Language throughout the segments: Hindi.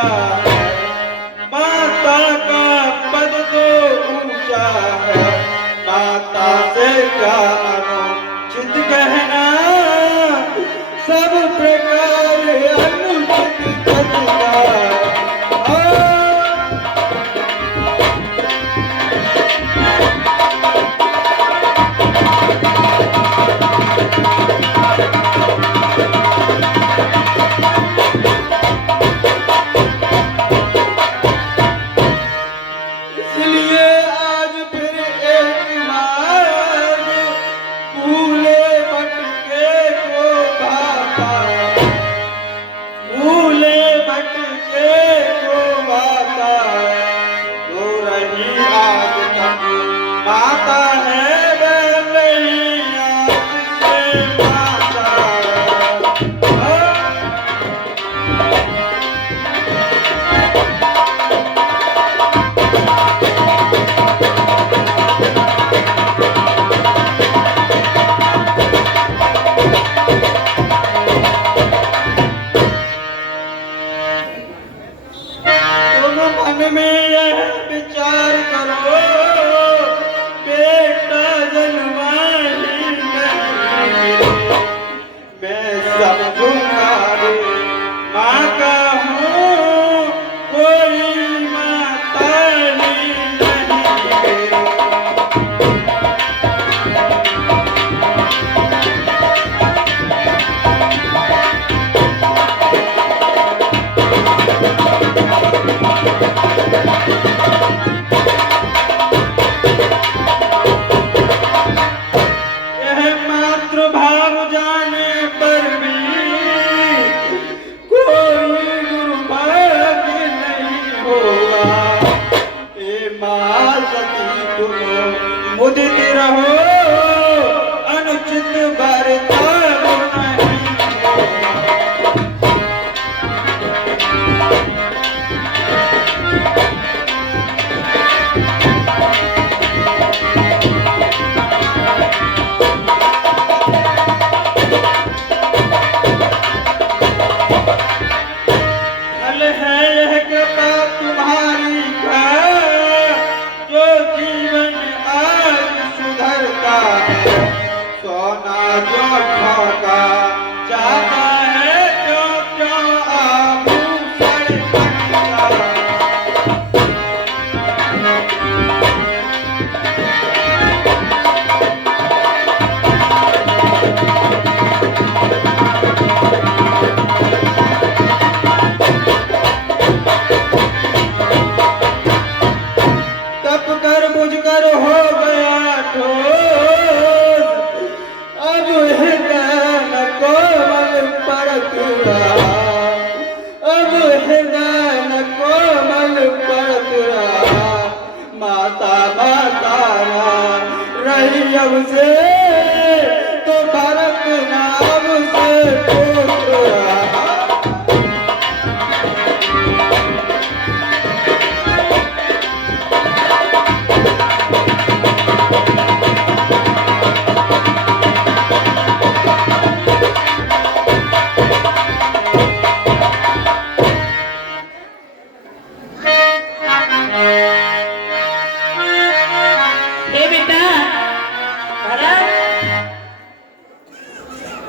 है, माता का पद तो ऊंचा है, माता से क्या अनुचित कहना, सब प्रकार अनुचित कहना। माता है वह नहीं आपसे माता। तुम मन में यह विचार करो, समझूंगा रे माँ का हूँ, कोई माता ही नहीं। यह मातृभाव जाने पर भी मुदित रहो, अनुचित बर्ताव नहीं होगा। फल है यह कृपा तुम्हारी का, जो जीवन सुधरता है, सोना जो ठोका जाता है, क्यों क्यों आभूषण बनता है। तप कर बुझ कर हो गया ठोस, अब हृदय न कोमल परत रहा, अब हृदय न कोमल परत रहा। माता माता रही अब से तो भरत नाम से पूछ रहा।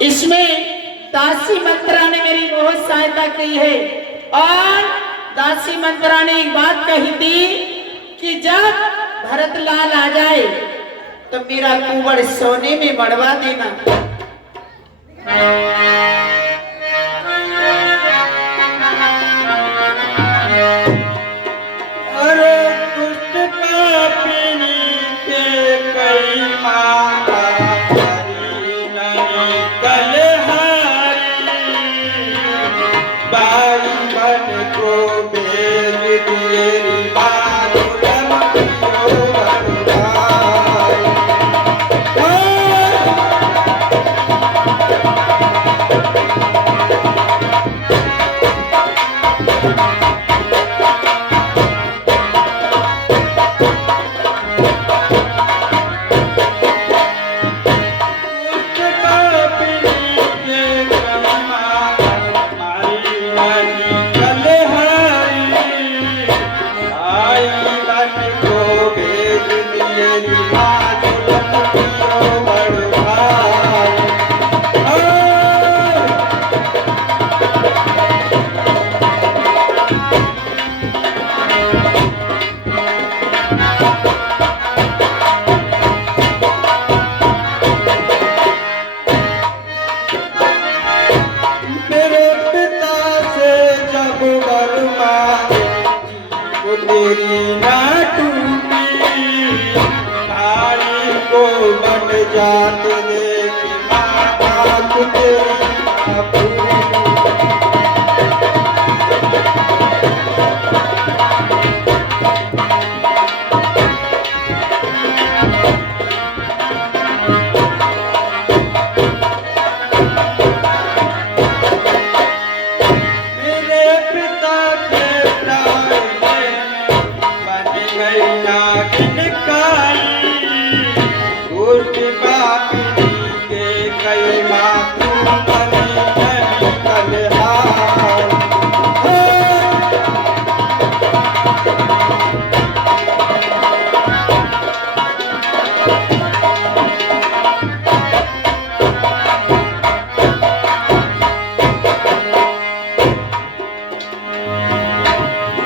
इसमें दासी मंत्रा ने मेरी बहुत सहायता की है, और दासी मंत्रा ने एक बात कही थी कि जब भरत लाल आ जाए तो मेरा कुंवर सोने में मढ़वा देना। अरे दुष्ट पापिनी के कई माता बाई बन को भेज दिए तेरी ना टूटी, भाई को बन जात देख माँ बाप तेरी ना भूली। मेरे पिता के प्राण में बन गई नागिन काली, उस बापनी के कई मातू बनी नहीं कलहार।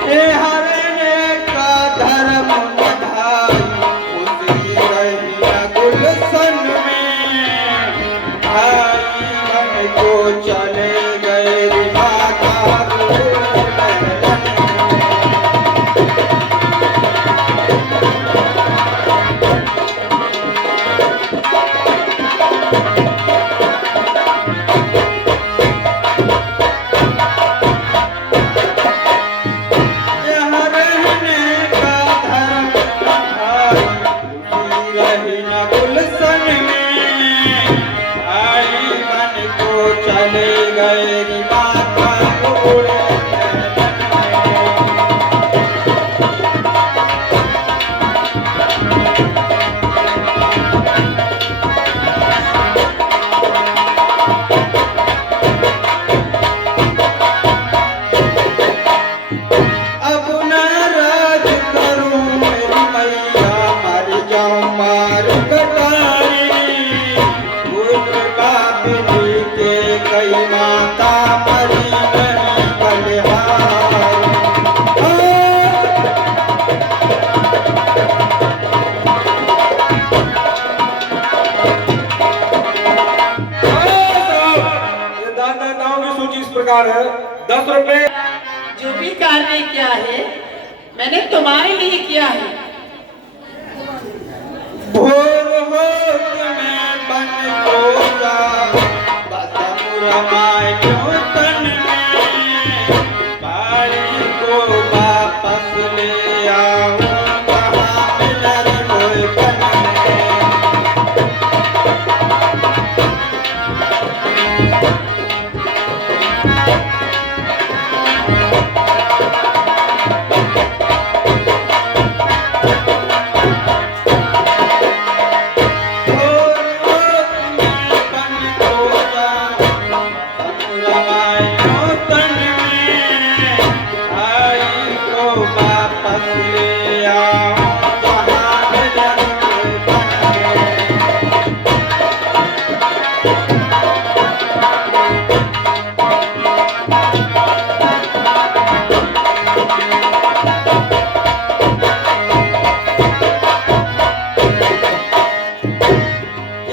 ए हरने का धर्म बधाई, उसी रही गुलशन में भाई बन को चले गए माता गुलशन में भाई बन को चले गए माता उड़े अब नाराज करूं मेरी मैया, मर जाऊं मार कटारी, उस बापनी के कई माता मरी नहीं बलिहार। दानदाताओं की सूची इस प्रकार है। 10 रुपए जो भी कार्य किया है मैंने तुम्हारे लिए किया है। भोर होत में बन को जा, बसम रामायण तन में भाई को वापस ले आऊं, कहाँ मिलर होए बन में।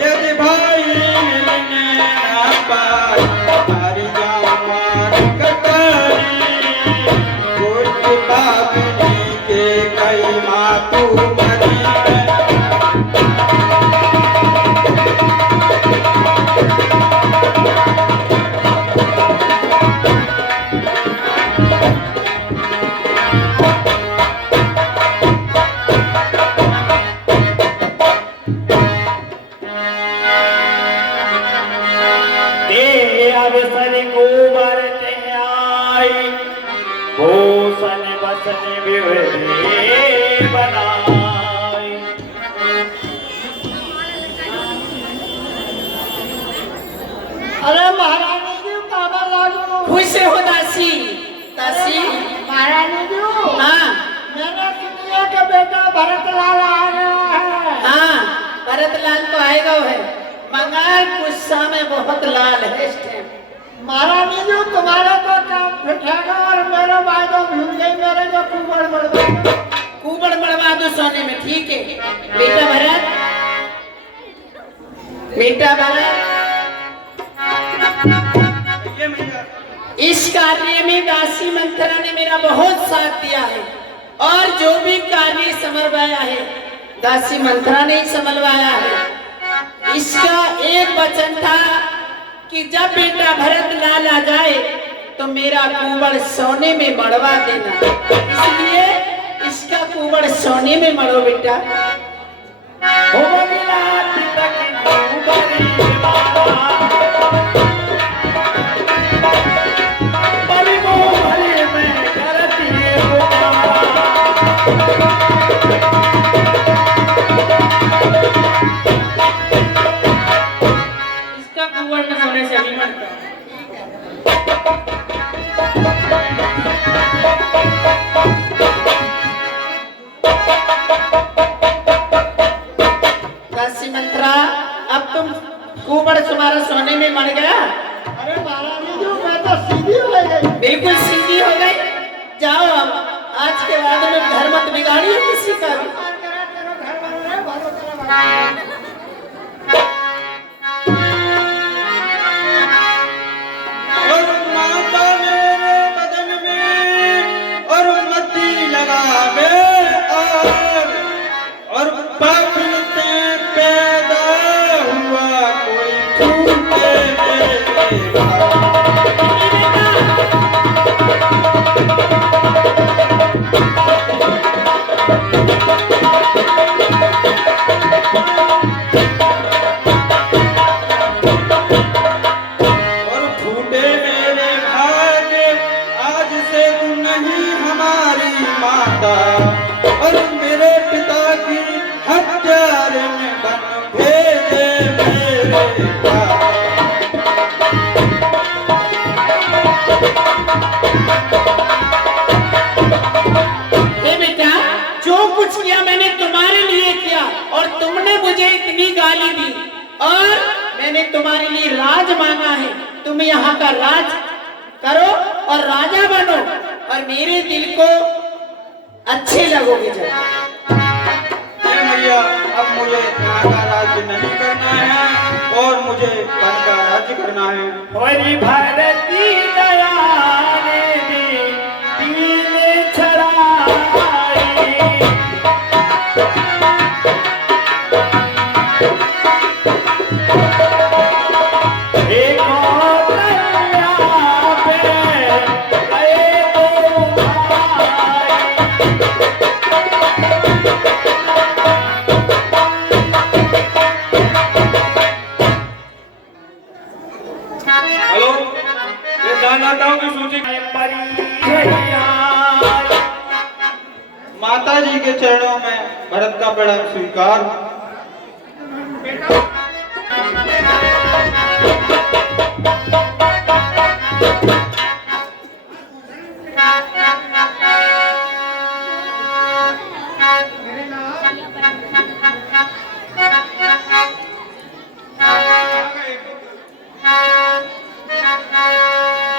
यदि भाई मिलने ना पाए, हरि जाऊं मार कटारी, उस बापनी के कई मातू मरी अवसर को बरते आई, भूषण बसन विवरे बनाई। अरे महारानी जी बाबा लागू खुश हो दासी। दासी महारानी जी हाँ मैंने सुनिया कि बेटा भरत लाल आ गया है। हाँ भरत लाल तो आएगा वो है, मंगाल गुस्सा में बहुत लाल है इस टाइम। महारानी जी तुम्हारा तो काम फिटेगा और मेरा वायदा भूल गई, मेरे जो कुबड़ मड़वा दो सोने में, ठीक है बेटा भरत। बेटा भरत इस कार्य में दासी मंत्रा ने मेरा बहुत साथ दिया है और जो भी कार्य समरवाया है दासी मंत्रा ने ही संभलवाया है। इसका एक वचन था कि जब बेटा भरत लाल आ जाए तो मेरा कुंवर सोने में मड़वा देना, इसलिए इसका कुंवर सोने में मड़ो बेटा। इसका कुंवर न सोने से नहीं बनता। दासी मंत्रा, अब तुम कुंवर तुम्हारा सोने में मर गया। अरे महारानी जी मैं तो सीधी हो गई। बिल्कुल सीधी हो गई। जाओ अब आज के बाद में घर मत बिगाड़िए किसी का भी। और माता मेरे बदन में और मती लगावे और पापिन से पैदा हुआ कोई छूटे मेरे भाव। और छूटे मेरे भाग्य आज से तू नहीं हमारी माता और मेरे पिता की हत्यारे में बन भेजे मेरे पापा। हे बेटा, जो कुछ किया मैंने तुम्हारे लिए किया और तुमने मुझे इतनी गाली दी और मैंने तुम्हारे लिए राज मांगा है। तुम यहाँ का राज करो और राजा बनो और मेरे दिल को अच्छे लगोगे। जब हे मैया, अब मुझे यहाँ का राज्य नहीं करना है और मुझे वन का राज्य करना है। होरी भारती दया ने दी दीन छड़ाई। एक और दरिया पे गए दो भाई। हेलो, ये दानदाताओं की सूची। माता जी के चरणों में भरत का प्रणाम स्वीकार।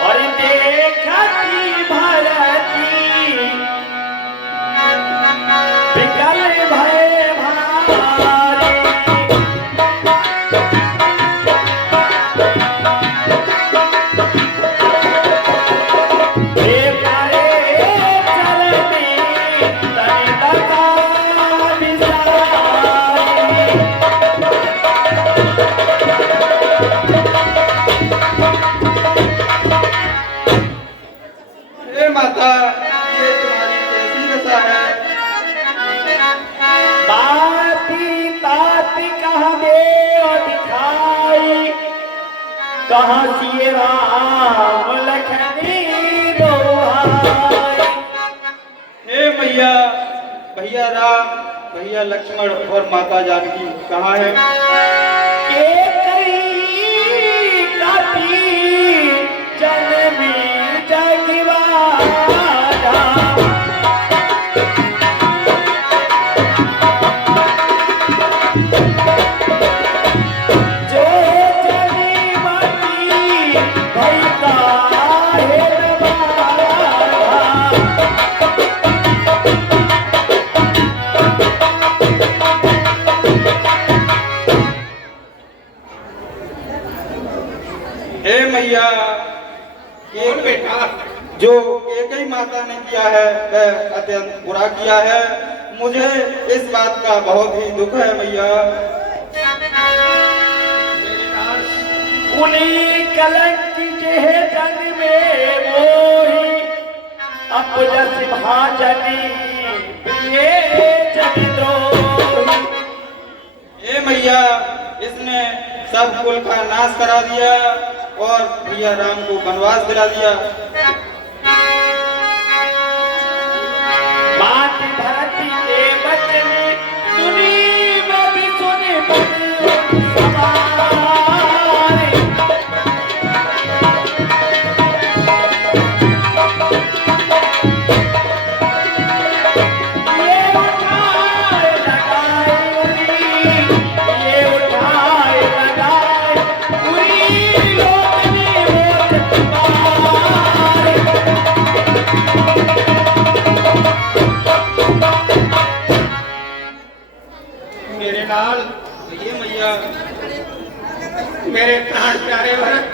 और देखती भारती विकल भय भारी। हे प्यारे चलनी तनि लगा बिसारी। हे माता, ये तुम्हारी कैसी दशा है? बाती ताती कहाँ दे और दिखाई। कहाँ सिए राम लखनी दोहाई। हे मैया, भैया राम, भैया लक्ष्मण और माता जानकी कहाँ है? के कई काटी जन्मी जगवाड़ा। जो जनी माटी भई काहे नवाड़ा। हे मैया, कौन बेटा? जो एक ही माता ने किया है वह अत्यंत बुरा किया है। मुझे इस बात का बहुत ही दुख है मैया। उन्हीं कलंक के जग में मोही अपजस भाजनी प्रिय जगद्रोही। ए मैया, इसने सब कुल का नाश करा दिया और भैया राम को वनवास दिला दिया। मात धरती के बचन सुनी में भी सुने बन सवारे। ये उठाए लगाए उरी, ये उठाए लगाए उरी, लोक में वोट मारे। मेरे लाल, ये मैया, मेरे प्राण प्यारे भरत,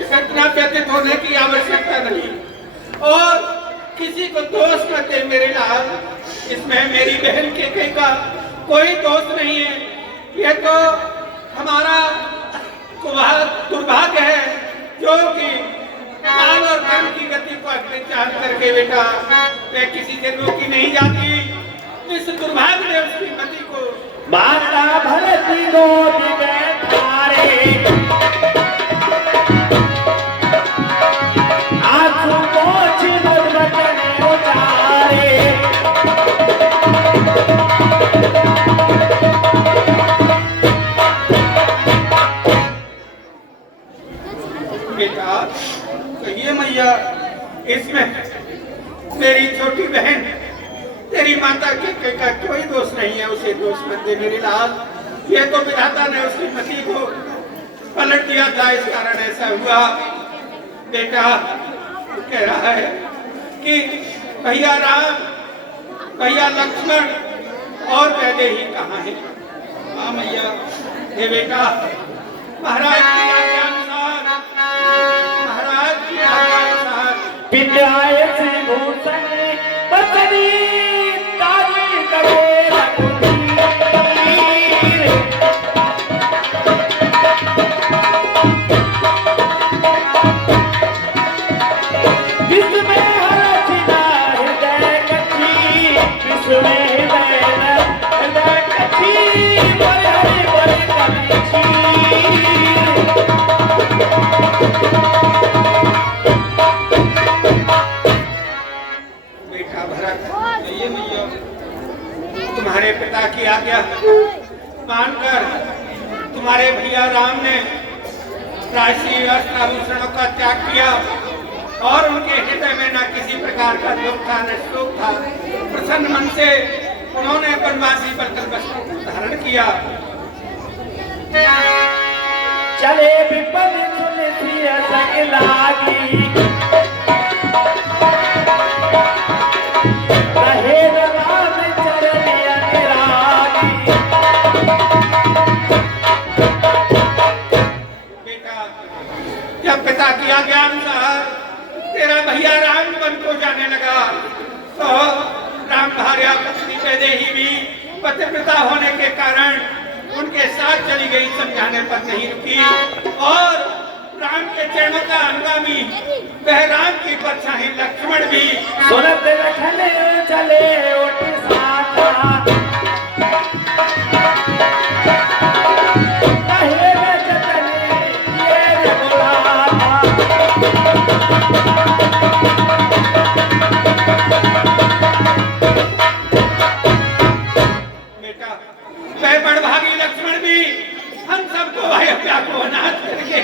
इतना व्यतीत होने की आवश्यकता नहीं और किसी को दोष न दे मेरे लाल। इसमें मेरी बहन के कहीं का कोई दोष नहीं है। ये तो हमारा दुर्भाग्य है जो कि काल और कर्म की गति को अत्याचार करके बेटा वे किसी से रोकी नहीं जाती। इस दुर्भाग्य ने उसकी मति को माता भरती गोदी में ठारे, आंसू पोंछ बदबदन उतारे। बेटा, तो ये मैया, इसमें मेरी छोटी बहन तेरी माता के का कोई दोष नहीं है। उसे दोष मत दे मेरे लाल। ये तो विधाता ने उसकी मति को पलट दिया था, इस कारण ऐसा हुआ। बेटा कह रहा है कि भैया राम, भैया लक्ष्मण और वैदेही कहाँ है? हाँ मैया। हे बेटा, महाराज की आज्ञानुसार, महाराज की आज्ञानुसार विद्याए श्री भूषण बचनी ताजी करे रघुवीर। विश्व में हरचना हृदय कथी, विश्व में हृदय कथी, बड़े हरि बड़े कथी। बेटा भरत, ये मैया, तुम्हारे पिता की आज्ञा मानकर तुम्हारे भैया राम ने राशि वस्त्र आभूषणों का त्याग किया और उनके हृदय में न किसी प्रकार का दुख था न शोक था। प्रसन्न मन से उन्होंने वनवासी बनकर वस्त्रों को धारण किया। चले विपद सुन सिय संग लागी, रहे राम चरण अनुरागी। बेटा, जब पिता की आज्ञा अनुसार तेरा भैया राम वन को जाने लगा तो राम भार्या पत्नी वैदेही भी पतिव्रता होने के कारण उनके साथ चली गई, समझाने पर नहीं रुकी और राम के चरणों का अनुगामी वह राम की परछाई लक्ष्मण भी सुनत रखने चले उठ साथा। कहे वे जतने ये रघुनाथा। बेटा, वह बड़भागी लक्ष्मण भी हम सबको अयोध्या को अनाथ करके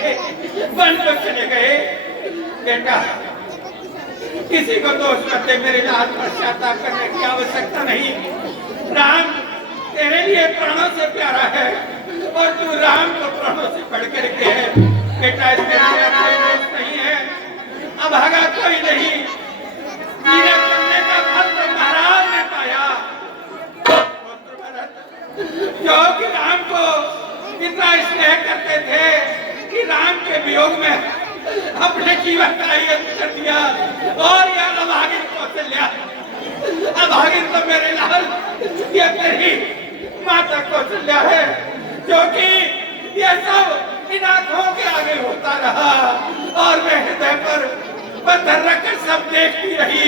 वन को चले गए। बेटा, किसी को दोष मत दे मेरे लाल, पश्चाताप करने की आवश्यकता नहीं। राम तेरे लिए प्राणों से प्यारा है और तू राम को प्राणों से बढ़ करके है। बेटा, इसमें मेरा कोई दोष नहीं है, अभागा कोई नहीं। मेरे करने का फल तो महाराज ने पाया। जो कि राम को इतना स्नेह करते थे कि राम के वियोग में अपने जीवन का ही अंत कर दिया। और यार अभागिन कौशल्या, अभागिन तो मेरे लाल ये तेरी माता कौशल्या है, क्योंकि ये सब इन आंखों के आगे होता रहा और मैं हृदय पर पत्थर रखकर सब देखती रही।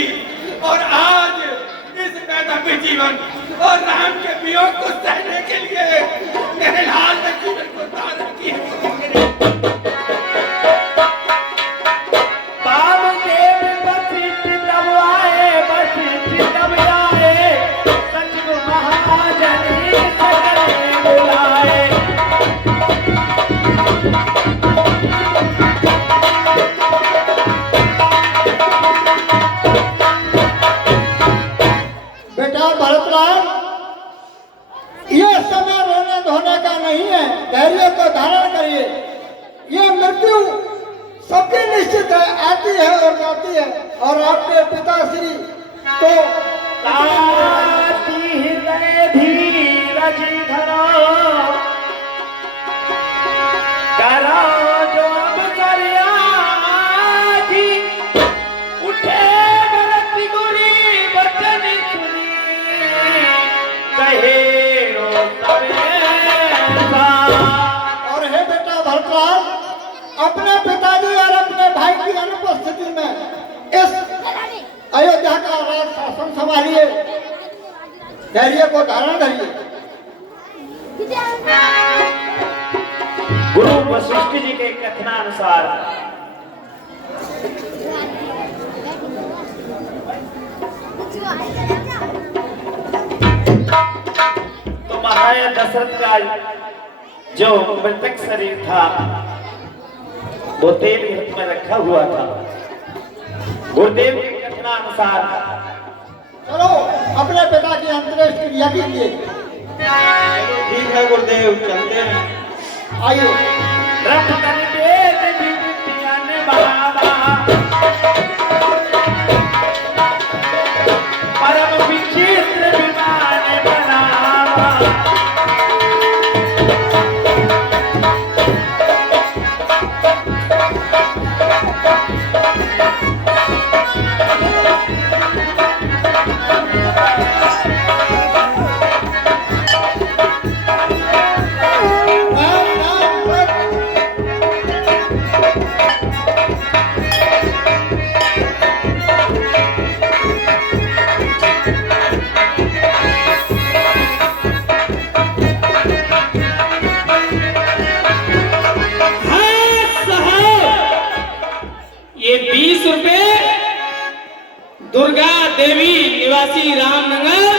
और आज इस वैधव्य जीवन और राम के वियोग को सहने के लिए मेरे लाल ने जीवन को धारण किया। बेटा भरतलाल, ये समय रोने धोने का नहीं है, धैर्य को धारण करिए। ये मृत्यु सबकी निश्चित है, आती है और जाती है। और आपके पिताश्री तो धीरज धरो करो जो बकरिया जी उठे भरत गुरी बचन सुनी कहे रो और हे बेटा भरतलाल, अपने पिताजी और अपने भाई की अनुपस्थिति में इस अयोध्या का राज शासन संभालिए, धैर्य को धारण करिए। गुरु वशिष्ठ जी के कथनानुसार तो महाराजा दशरथ का जो मृतक शरीर था वो तेल घृत में रखा हुआ था। गुरुदेव के कथनानुसार चलो अपने पिता की अंत्येष्टि क्रिया कीजिए। ठीक है गुरुदेव, चलते हैं। आइए। रथ कर वेद विद्यान बाबा परम विचित्र विमान बनावा ये 20 रुपए दुर्गा देवी निवासी रामनगर,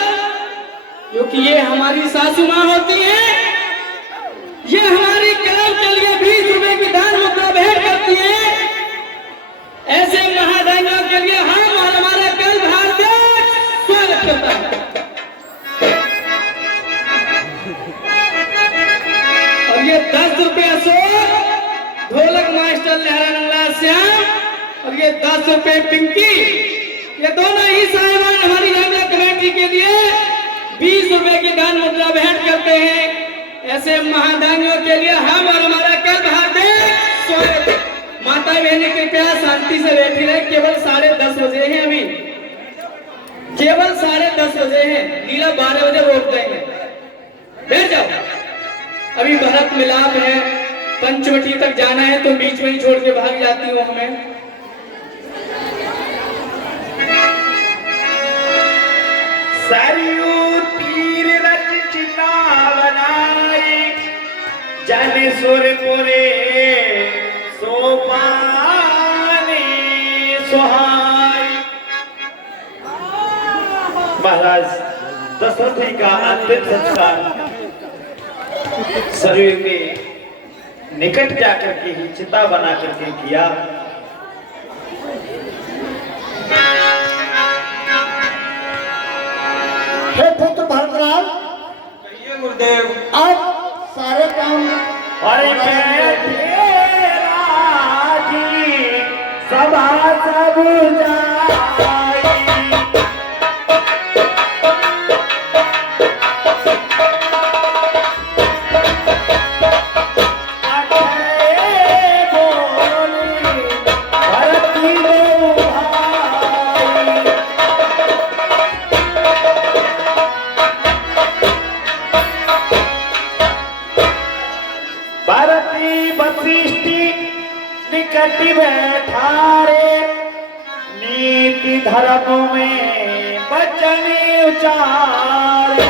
क्योंकि ये हमारी सासू माँ होती है, ये हमारी कलम के लिए 20 रुपए की दान मुद्रा भेंट करती है। ऐसे महादानियों के लिए हम और हमारा कल भारत स्वागत करता है। और ये 10 रुपए अशोक ढोलक मास्टर लहरा श्याम, और ये 10 रुपए पिंकी, ये दोनों ही साहिबान हमारी यात्रा कमेटी के लिए 20 रुपए की दान मुद्रा भेंट करते हैं। ऐसे महादानियों के लिए हम और हमारा कल हार्दिक स्वागत। माता बहनी कृपया शांति से बैठी रहे। केवल 10:30 बजे हैं, अभी केवल 10:30 बजे हैं। लीला 12 बजे रोक देंगे, बैठ जाओ। अभी भरत मिलाप है, पंचवटी तक जाना है, तो बीच में ही छोड़ के भाग जाती हूँ हमें। सरयू तीर रच चिता बनाई जन सुरपुरे सोपानी सुहाई। महाराज दशरथ जी का अंतिम संस्कार सरयू के निकट जाकर के ही चिता बना करके किया। हे पुत्र भरतलाल, कहिए गुरुदेव। अब सारे काम अरे सभा सब जाई बोली धर्म में वचन उचारे।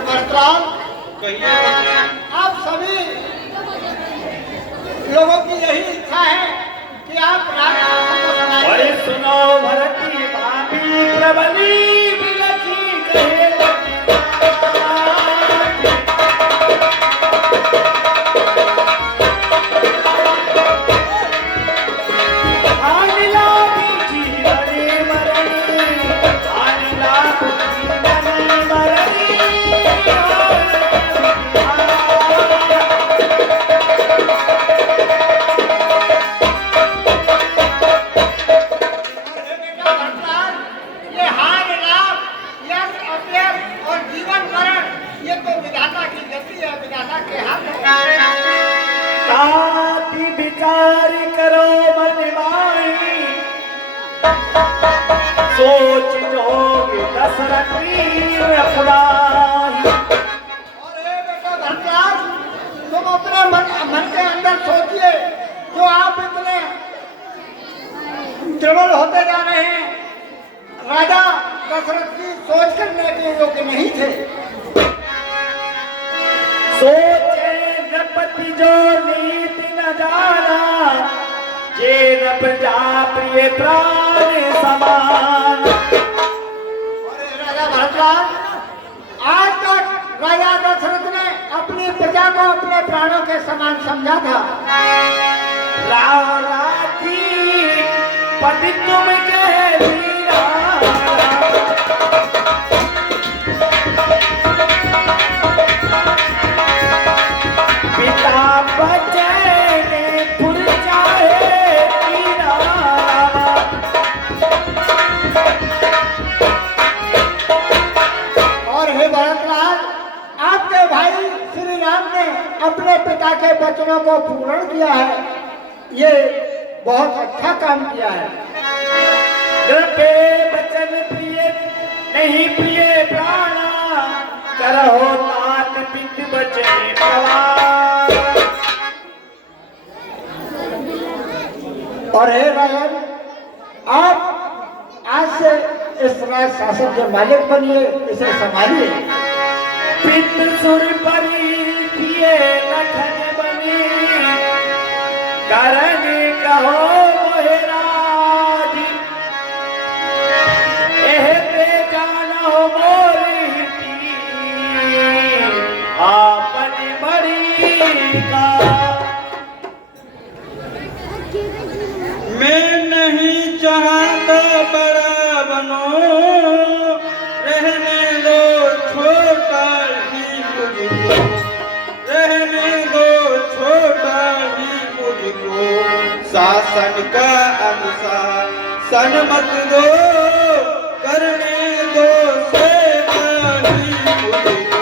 भरतलाल, कहिए आप सभी लोगों की यही इच्छा है कि आप रामचंद्र को सुनाइए। अरे सुनो भरती भाभी प्रबली बिलखी कहे भरतलाल, ये हार लाभ, यश अपयश और जीवन मरण, ये तो विधाता की गति है, विधाता के हाथ है। ताती विचार करो मन माही, सोच जोग दशरथ वीर अपनाही। और ये बेटा भरतलाल, तुम अपने मन के अंदर सोचिए, जो आप इतने प्रबल होते जा रहे हैं, राजा दशरथ की सोच करने के योग्य नहीं थे। सोचे नपति जो नीति न जाना, जे न प्रजा प्रिय प्राण समान। और ये राजा भरतलाल, आज तक राजा दशरथ ने अपनी प्रजा को अपने प्राणों के समान समझा था। राव राजी पति तुम कह दीना, पिता बचने फुल चाहे दीना। और हे भरतलाल, आपके भाई श्री राम ने अपने पिता के वचनों को पूर्ण किया है, ये बहुत अच्छा काम किया है। द्रव्य बचन प्रिय नहीं प्रिय प्राणा, करहो तात पित बचन प्रवाह। और हे राजन, आप आज से इस राज शासन के मालिक बनिए, इसे संभालिए। पित सुर परी किए लखन बनी, करन कहो मोहराजी। एहते जानो मोरी आपन बड़ी का। मैं नहीं चाहता बड़ा बनो, रहने दो छोटा ही मुझको, रहने दो छोटा ही मुझको। शासन का अनुशासन मत दो, करने दो सेवा ही मुझको।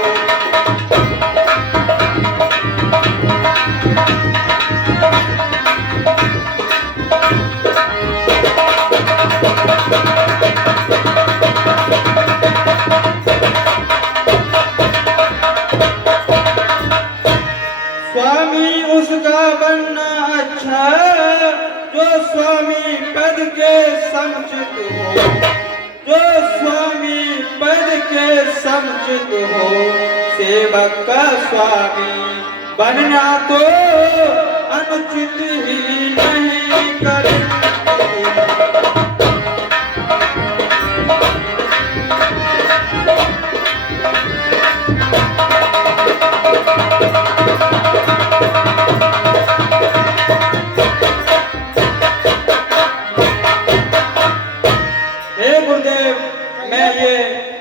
स्वामी उसका बनना अच्छा, जो स्वामी पद के समुचित हो, जो स्वामी पद के समुचित हो। सेवक का स्वामी बनना तो अनुचित ही नहीं करे।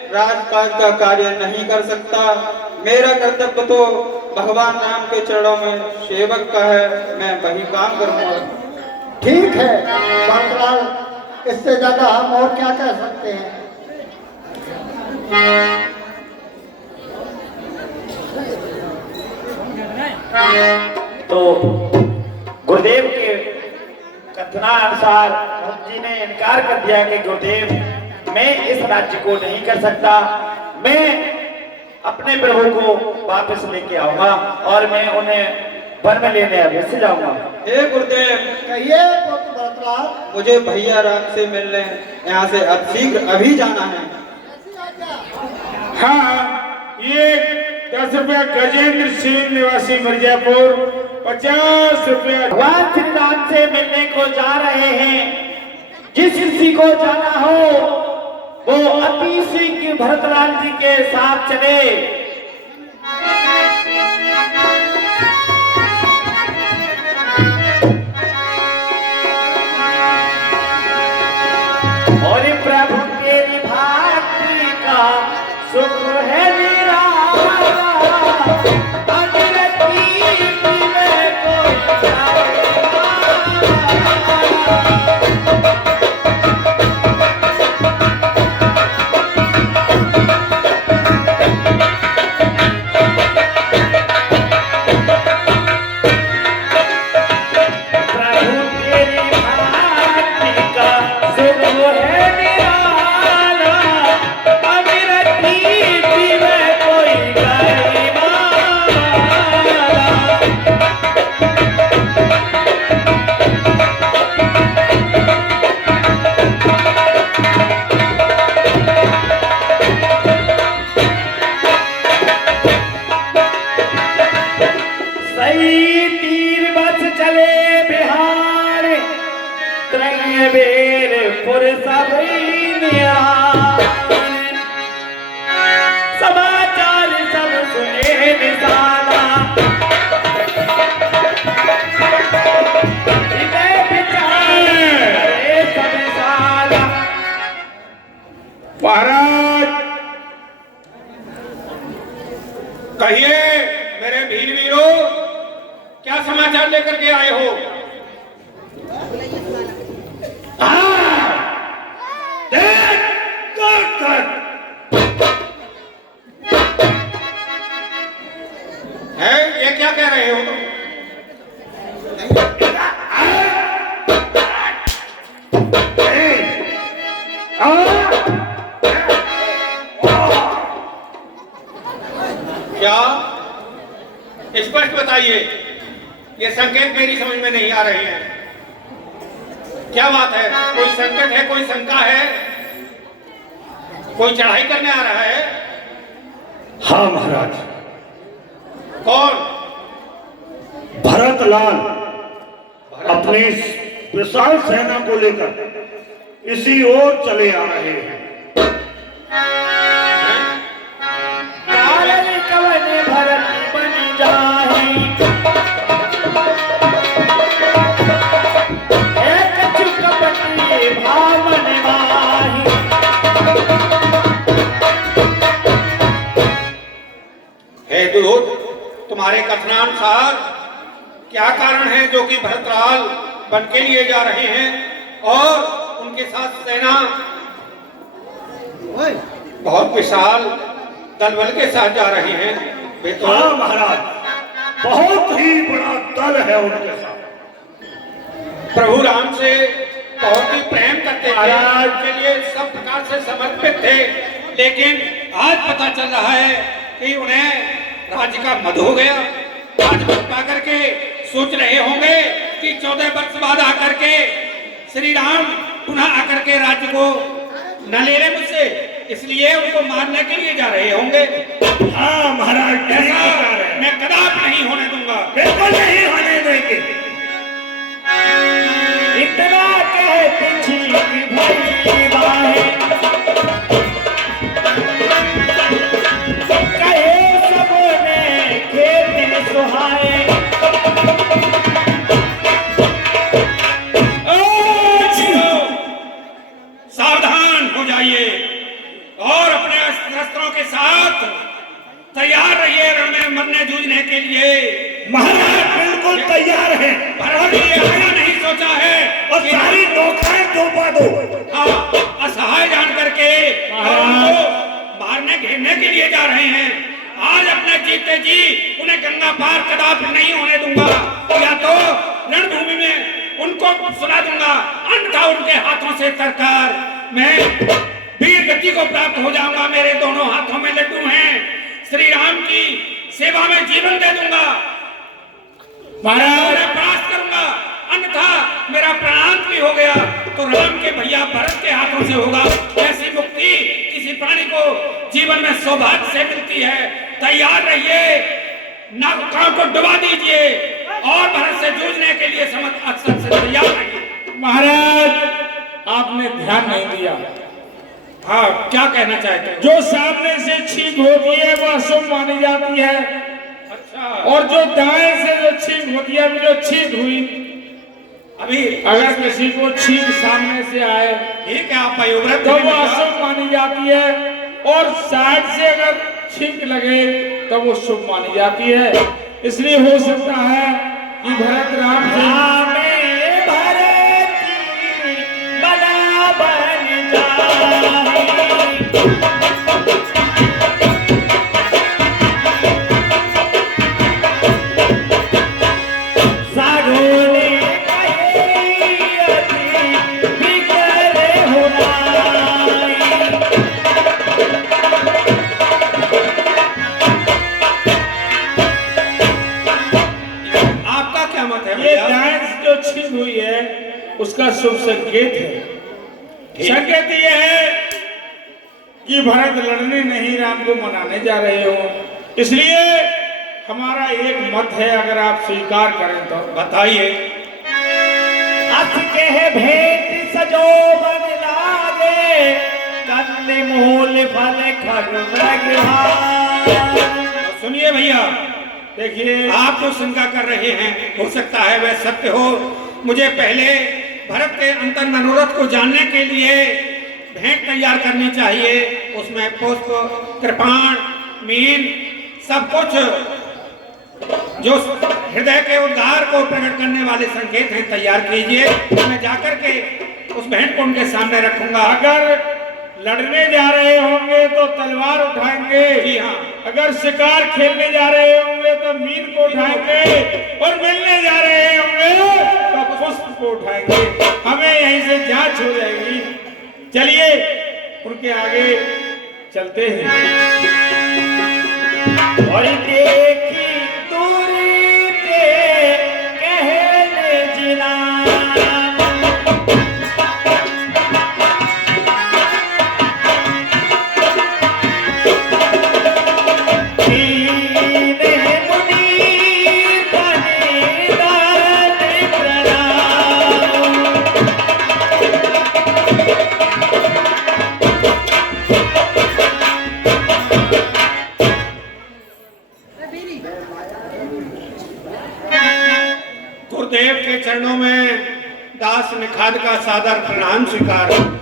राजकाज का कार्य नहीं कर सकता। मेरा कर्तव्य तो भगवान राम के चरणों में सेवक का है, मैं वही काम करूंगा। ठीक है भरतलाल, इससे ज्यादा हम और क्या कह सकते हैं। तो गुरुदेव के कथनानुसार जी ने इनकार कर दिया कि गुरुदेव मैं इस राज्य को नहीं कर सकता, मैं अपने प्रभु को वापस लेके आऊंगा और मैं उन्हें वन में लेने अवश्य जाऊंगा। हे गुरुदेव, कहिए पुत्र भरतलाल। मुझे भैया राम से मिलने यहाँ से अब शीघ्र अभी जाना है। हाँ, ये 10 रुपया गजेंद्र सिंह निवासी मिर्जापुर, 50 रुपया। भगवान श्री राम से मिलने को जा रहे हैं। जिस किसी को जाना हो वो अति शीघ्र भरतलाल जी के साथ चले। और प्रभु तेरी भक्ति का सुख है निराला, अगरती में कोई जाएगा। समाचार सब सुने निशाना, महाराज कहिए मेरे वीर वीरों, क्या समाचार लेकर के आए हो? है ये क्या कह रहे हो तुम? क्या स्पष्ट बताइए, ये संकेत मेरी समझ में नहीं आ रहे हैं। क्या बात है? कोई संकट है, कोई शंका है, कोई चढ़ाई करने आ रहा है? हाँ महाराज, कौन? भरतलाल अपनी विशाल सेना को लेकर इसी ओर चले आ रहे हैं। भरत बन जाही, एक चुकपटी भावन माही। हे दूत, तुम्हारे कथनानुसार क्या कारण है जो कि भरतलाल बन के लिए जा रहे हैं और उनके साथ सेना बहुत विशाल दल बल के साथ जा रही हैं? तो हाँ महाराज, बहुत ही बड़ा दल है उनके साथ। प्रभु राम से बहुत ही प्रेम करते थे, उनके लिए सब प्रकार से समर्पित थे, लेकिन आज पता चल रहा है कि उन्हें राज्य का मद हो गया। आज पा करके सोच रहे होंगे कि 14 वर्ष बाद आकर के श्री राम पुनः आकर के राज्य को न ले रहे मुझसे, इसलिए उनको मारने के लिए जा रहे होंगे। हाँ महाराज, ऐसा मैं कदापि नहीं होने दूंगा। बिल्कुल नहीं होने देंगे। इतना कह पिछली भई बाहें, कहे सबने खेत सुहाए। सावधान हो जाइए और अपने शस्त्रों के साथ तैयार रहिए रण में मरने जूझने के लिए। महाराज बिल्कुल तैयार हैं। भरत ने ऐसा नहीं सोचा है और सारी नौकाएं डूबा दो। असहाय जान करके उनको मारने घेरने के लिए जा रहे हैं। आज अपने जीते जी उन्हें गंगा पार कदापि नहीं होने दूंगा, या तो रणभूमि में उनको सुला दूंगा, अन्यथा उनके हाथों से सरकार मैं वीर गति को प्राप्त हो जाऊंगा। मेरे दोनों हाथों में लड्डू हैं, श्री राम की सेवा में जीवन दे दूंगा, महाराज प्रयास करूंगा, अन्यथा मेरा प्राणांत भी हो गया तो राम के भैया भरत के हाथों से होगा। ऐसी मुक्ति किसी प्राणी को जीवन में सौभाग्य से मिलती है। तैयार रहिए, नागों को डुबा दीजिए और भरत से जूझने के लिए समस्त अक्षर से तैयार रहिए। महाराज आपने ध्यान नहीं दिया। हाँ, क्या कहना चाहते हैं? जो सामने से छींक होती है वह शुभ मानी जाती है, अच्छा, और जो दाएं से जो छींक होती है, जो छींक हुई, अभी अगर किसी को छींक सामने से आए ठीक है, आप वयोवृद्ध तो भी वो बता- अशुभ मानी जाती है, और साइड से अगर छींक लगे तो वो शुभ मानी जाती है। इसलिए हो सकता है कि भरत राम से आपका क्या मत है ये भैया? डांस जो छीन हुई है उसका शुभ संकेत है। संकेत ये है कि भरत लड़ने नहीं राम को मनाने जा रहे हो। इसलिए हमारा एक मत है, अगर आप स्वीकार करें तो बताइए। भेंट सजो बन लागे, कंद मूल फल खग तो सुनिए भैया, देखिए आप जो शंका कर रहे हैं हो सकता है वह सत्य हो। मुझे पहले भरत के अंतर मनोरथ को जानने के लिए भेंट तैयार करनी चाहिए। उसमें पुष्प, कृपाण, मीन, सब कुछ जो हृदय के उद्गार को प्रकट करने वाले संकेत हैं तैयार कीजिए। मैं जाकर के उस भेंट को उनके सामने रखूंगा। अगर लड़ने जा रहे होंगे तो तलवार उठाएंगे, जी हाँ, अगर शिकार खेलने जा रहे होंगे तो मीन को उठाएंगे, और मिलने जा रहे होंगे तो पुष्प को उठाएंगे। हमें यहीं से जांच हो जाएगी। चलिए उनके आगे चलते हैं। और देखी दूरी पे कहने जिला, गुरुदेव के चरणों में दास निखाद का सादर प्रणाम स्वीकार।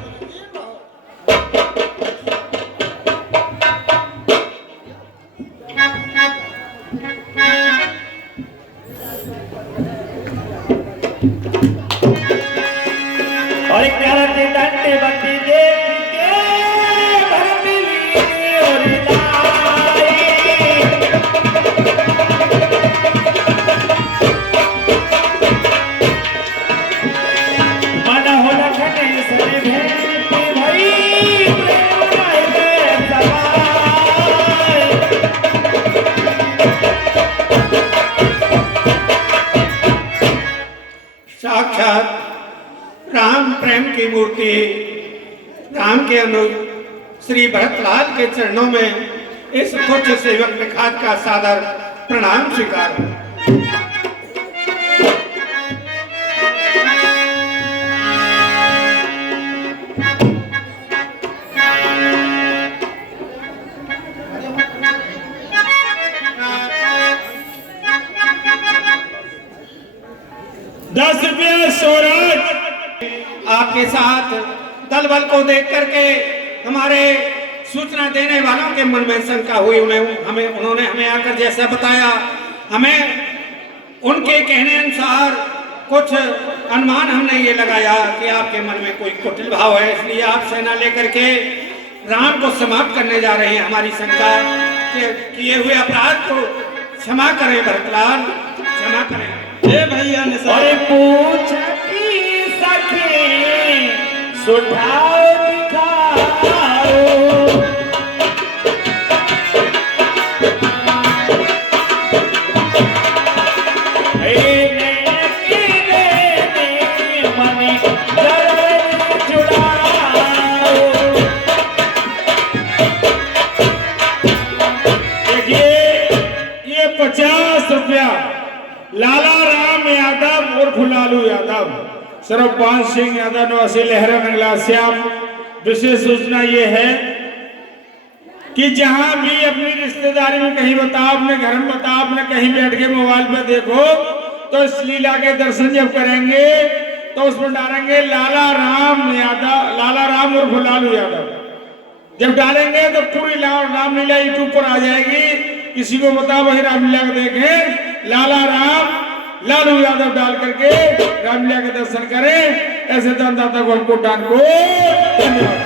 और करत दंड बटी देख के भरत लीने और लाई, मन हो लखने से भेंट भई, प्रेम में समाए। साक्षात राम प्रेम की मूर्ति राम के अनुज श्री भरतलाल के चरणों में इस तुच्छ सेवक निखाद का सादर प्रणाम स्वीकार। ₹10 स्वराज। आपके साथ दल बल को देख करके हमारे सूचना देने वालों के मन में शंका हुई। उन्होंने हमें आकर जैसा बताया, हमें उनके कहने अनुसार कुछ अनुमान हमने ये लगाया कि आपके मन में कोई कुटिल भाव है, इसलिए आप सेना लेकर के राम को समाप्त करने जा रहे हैं। हमारी शंका के किए हुए अपराध को क्षमा करें भरतलाल, क्षमा करें। ए भैया निसार, और पूछती सखी सुठाओ दिखा लालू यादव, सर्वपाल सिंह यादव निवासी लहरा नंगला श्याम। विशेष सूचना ये है कि जहां भी अपनी रिश्तेदारी में कहीं बताओ, अपने घर में बताओ, अपने कहीं बैठ के मोबाइल पे देखो, तो इस लीला के दर्शन जब करेंगे तो उसमें डालेंगे लाला राम यादव, लाला राम उर्फ लालू यादव। जब डालेंगे तो पूरी रामलीला यूट्यूब पर आ जाएगी। किसी को बताओ वही रामलीला को देखें, लाला राम लालू यादव डाल करके रामलीला के दर्शन करें। ऐसे दाता को हमको दान को धन्यवाद।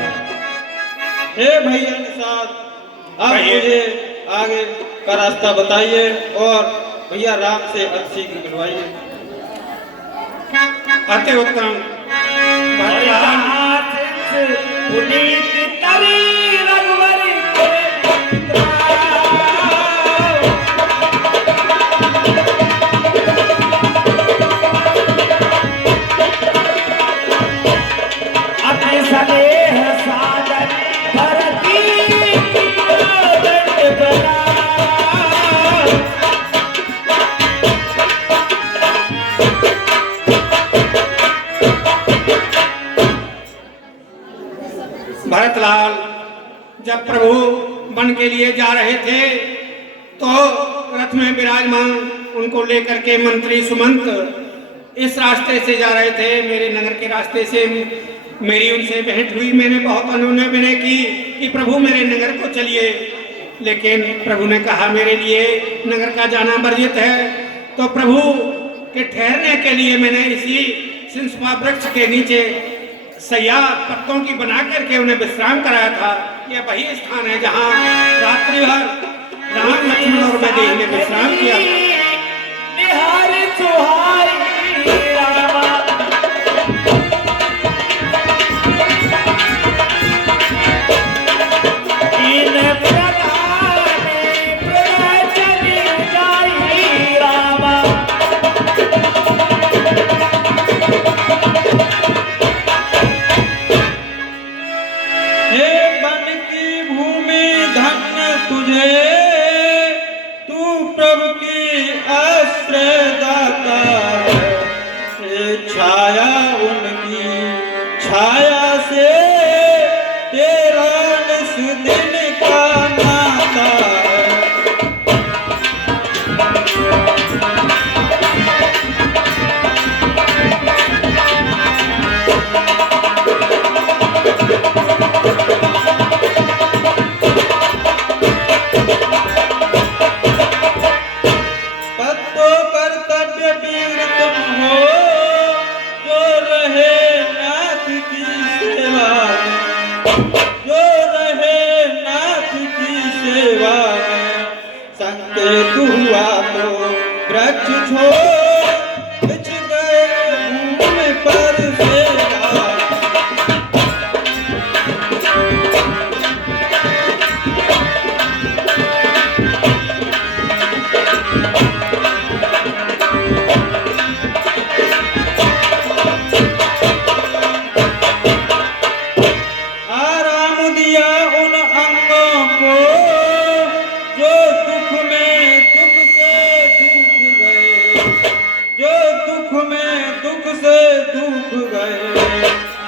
हे भैया निषाद, आप मुझे आगे का रास्ता बताइए और भैया राम से अतिशीघ्र मिलवाइए। अति उत्तम। भरतलाल जब प्रभु वन के लिए जा रहे थे तो रथ में विराजमान उनको लेकर के मंत्री सुमंत इस रास्ते से जा रहे थे। मेरे नगर के रास्ते से मेरी उनसे भेंट हुई। मैंने बहुत अनुनय विनय की कि प्रभु मेरे नगर को चलिए, लेकिन प्रभु ने कहा मेरे लिए नगर का जाना वर्जित है। तो प्रभु के ठहरने के लिए मैंने इसी सिंसपा वृक्ष के नीचे सैया पत्तों की बना करके उन्हें विश्राम कराया था। यह वही स्थान है जहाँ रात्रि भर राम लक्ष्मण और वैदेही ने विश्राम किया। छाया उनकी छाया से तेरा निस दिन का नाता। पत्तों कर्तव्य वीर तुम हो, जो रहे नाथ की सेवा में, जो रहे नाथ की सेवा में। संकेत हुआ तो वृक्ष छोड़ बिछ गए भूमि पर सेवा।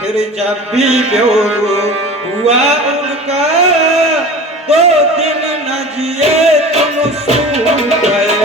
फिर जब भी वियोग हुआ उनका, 2 दिन न जिए तुम सूख गए।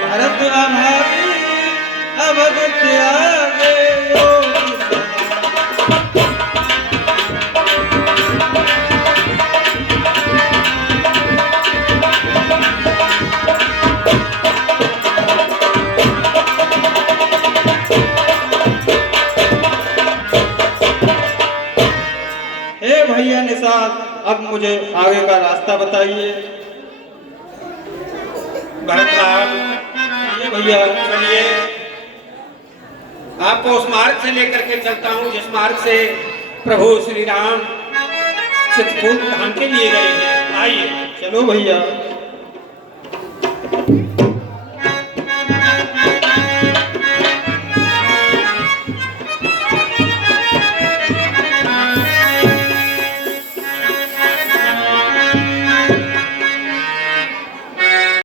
भरत अभावी अवध त्यागे योग सदा। हे भैया निषाद, अब मुझे आगे का रास्ता बताइए। भरतलाल, ये भैया चलिए आपको उस मार्ग से लेकर के चलता हूँ जिस मार्ग से प्रभु श्री राम चित्रकूट धाम के लिए गए हैं। आइए। चलो भैया।